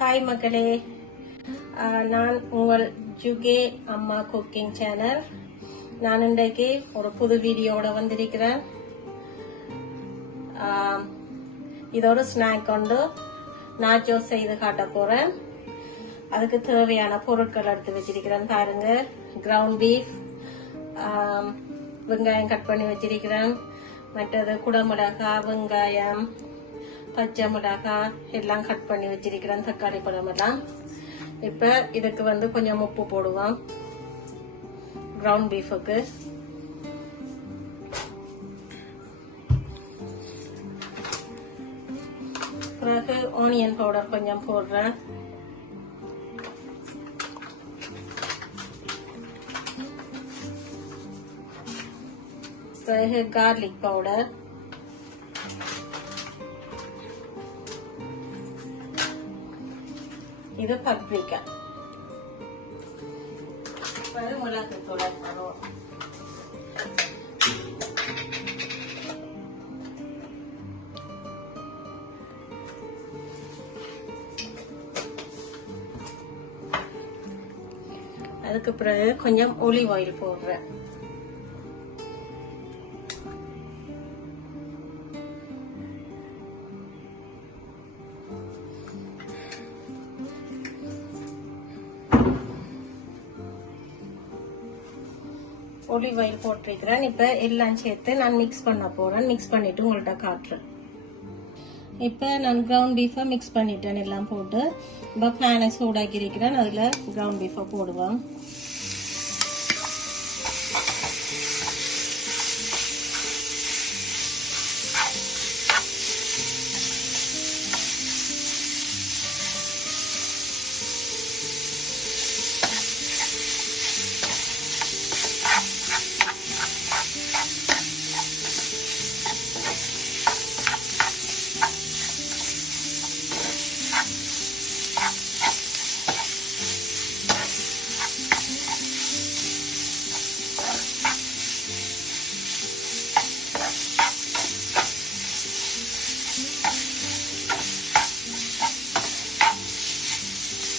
Hi மக்களே, நான் உங்கள் ஜுகே அம்மா குக்கிங் சேனல். நான் இன்றைக்கு ஒரு புது வீடியோட வந்திருக்கிறேன். இதோட ஸ்நாக் கொண்டு நாச்சோஸ் செய்து காட்ட போறேன். அதுக்கு தேவையான பொருட்கள் எடுத்து வச்சிருக்கிறேன். பாருங்க, கிரவுண்ட் பீஃப், வெங்காயம் கட் பண்ணி வச்சிருக்கிறேன். மற்றது குடமிளகாய், வெங்காயம், பச்சை மிளகாய் எல்லாம் கட் பண்ணி வச்சிருக்கிறேன். தக்காளி பழம் எல்லாம். இப்ப இதுக்கு கொஞ்சம் உப்பு போடுவோம் கிரவுண்ட் பீஃபுக்கு. பிறகு ஆனியன் பவுடர் கொஞ்சம் போடுறேன். பிறகு கார்லிக் பவுடர், இது பப்ரிக்கா, மிளகு தூள். அதுக்கு பிறகு கொஞ்சம் ஒலிவ் ஆயில் போடுறேன். ஒலிவ் ஆயில் போட்டிருக்கிறேன். இப்ப எல்லாம் சேர்த்து நான் மிக்ஸ் பண்ண போறேன். மிக்ஸ் பண்ணிட்டு உங்கள்கிட்ட காட்டுறேன். இப்ப நான் கிரவுண்ட் பீஃபை மிக்ஸ் பண்ணிட்டேன் எல்லாம் போட்டு. இப்ப பேனை சூடாக்கி இருக்கிறேன். அதுல கிரவுண்ட் பீஃபை போடுவேன்.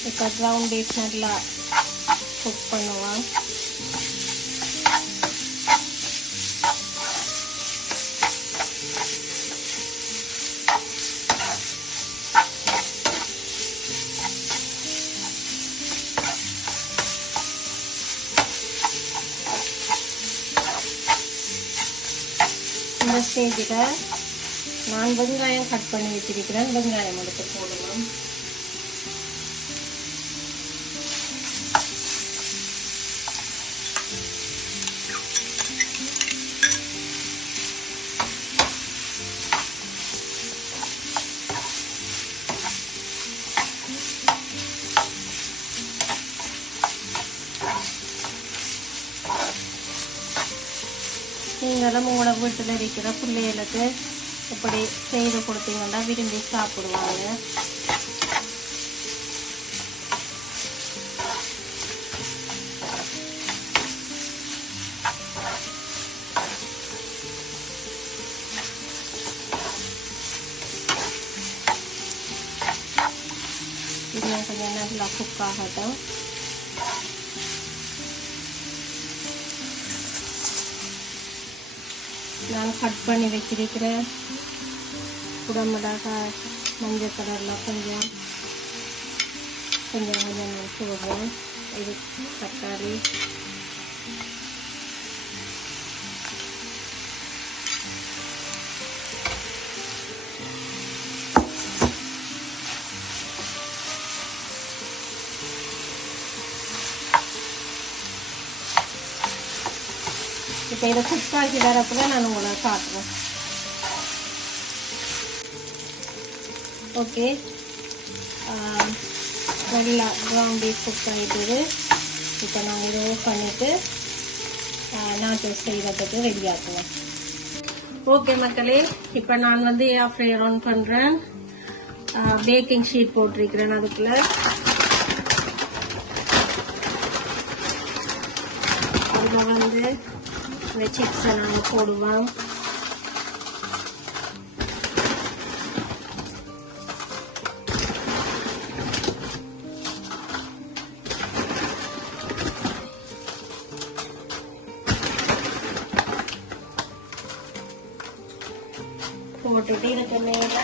இப்போ கிரவுண்ட் பீஃப் நல்லா குக் பண்ணுவோம். இந்த ஸ்டேஜில் நான் வெங்காயம் கட் பண்ணி வச்சிருக்கிறேன். வெங்காயம் எடுத்து போடணும். நீங்களும் உங்களோட வீட்டில் இருக்கிற பிள்ளைகளுக்கு இப்படி செய்து கொடுத்தீங்கன்னா விரும்பி சாப்பிடுவாங்க. இது கொஞ்சம் நல்லா குக் ஆகட்டும். நான் கட் பண்ணி வச்சிருக்கிற குடமிளகாய், மஞ்சள் கலரில் கொஞ்சம் நான் போடுறேன். இது தக்காளி, இப்போ இதை குக் ஆகி வரப்போ நான் உங்களை காட்டுறேன். ஓகே, நல்லா கிரவுண்ட் பீஃப் குக் ஆகிட்டு இப்போ நான் இதை பண்ணிவிட்டு நாச்சோஸ் செய்கிறதுக்கு ரெடி ஆக்குவேன். ஓகே மக்களே, இப்போ நான் ஏர் ஃப்ரையர் ஆன் பண்ணுறேன். பேக்கிங் ஷீட் போட்டிருக்கிறேன். அதுக்குள்ள அதில் இந்த சிப்ஸை நாங்கள் போடுவோம். பண்ணிட்டு இதுக்கு மேல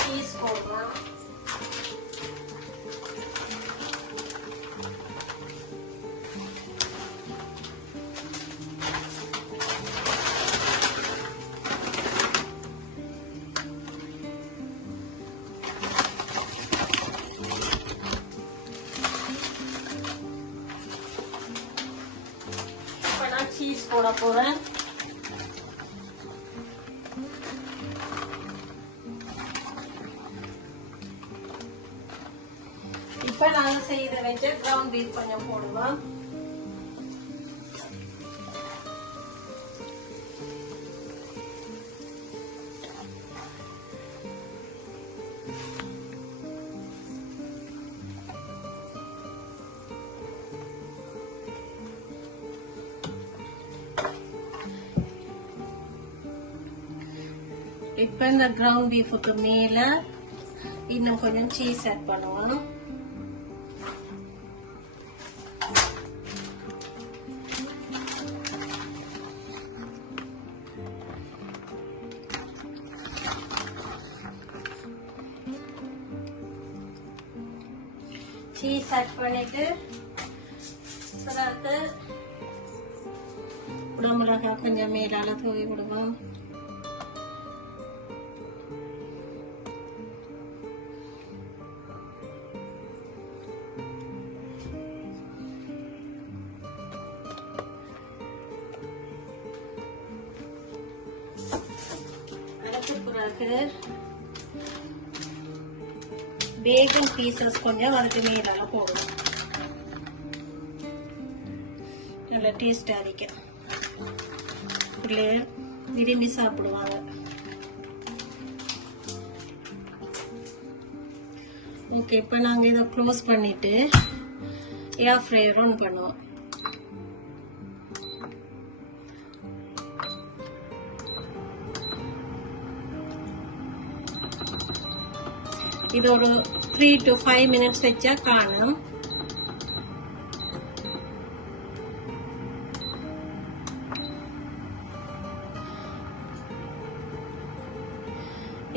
சீஸ் போடலாம். சீஸ் போட போறேன். இப்ப நாங்க செய்த வச்ச கிரவுண்ட் பீஃப் கொஞ்சம் போடுவோம். இப்ப இந்த கிரவுண்ட் பீஃபுக்கு மேல இன்னும் கொஞ்சம் சீஸ் ஆட் பண்ணுவோம். சீஸ் ஆட் பண்ணிட்டு சிலருக்கு குடமிளகாய் கொஞ்சம் மேலால தூவி விடுவோம். பேகன் பீசஸ் கொஞ்சம் அதுக்கு மேல போடணும். நல்ல டேஸ்ட் அடிக்கும். பிள்ளைகள் விரும்பி சாப்பிடுவாங்க. ஓகே, இப்ப நாங்க இதை க்ளோஸ் பண்ணிட்டு ஏர் ஃப்ரையர் ஆன் பண்ணுவோம். இது ஒரு 3 to 5 minutes வச்சா காணும்.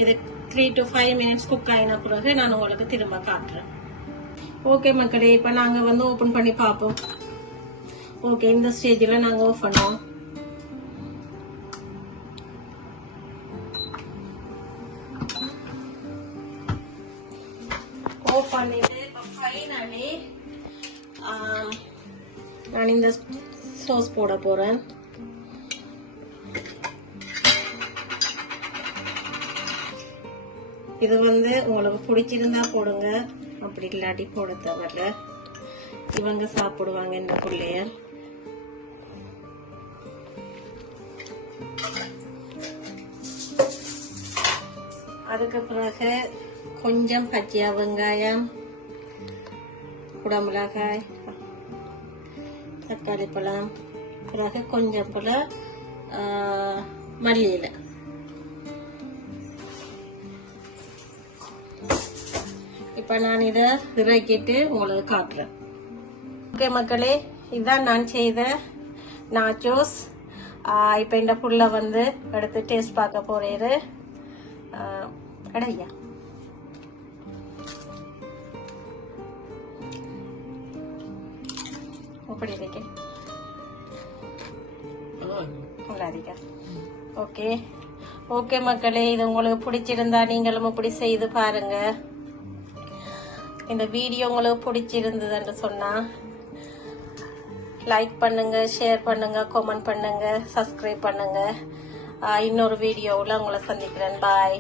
இது 3 to 5 minutes குக் ஆயின பிறகு நான் உங்களுக்கு திரும்ப காட்டுறேன். ஓகே மக்களே, இப்ப நாங்க வந்து ஓபன் பண்ணி பார்ப்போம். ஓகே, இந்த ஸ்டேஜ்ல நாங்க ஆஃப் பண்ணுவோம். ஆஃப் பண்ணிட்டு இப்ப ஃபைனலி நான் இந்த சோஸ் போட போறேன். இது வந்து உங்களுக்கு பிடிச்சிருந்தா போடுங்க, அப்படி இல்லாட்டி போட தேவையில்ல. இவங்க சாப்பிடுவாங்க இந்த பிள்ளைய. அதுக்கு பிறகு கொஞ்சம் பச்சையா வெங்காயம், குடமிளகாய், தக்காளி பழம், பிறகு கொஞ்சம் போல மல்லி இலை. இப்ப நான் இதை இறக்கிட்டு உங்களுக்கு காட்டுறேன். ஓகே மக்களே, இதுதான் நான் செய்த நாச்சோஸ். இப்ப இந்த புல்ல வந்து எடுத்து டேஸ்ட் பார்க்க போறேரு. அடையா அப்படி இருக்கேன். ஓகே ஓகே மக்களே, இது உங்களுக்கு பிடிச்சிருந்தா நீங்களும் இப்படி செய்து பாருங்க. இந்த வீடியோ உங்களுக்கு பிடிச்சிருந்ததுன்னு சொன்னா லைக் பண்ணுங்க, ஷேர் பண்ணுங்க, கமெண்ட் பண்ணுங்க, சப்ஸ்கிரைப் பண்ணுங்க. இன்னொரு வீடியோவில் உங்களை சந்திக்கிறேன். பாய்.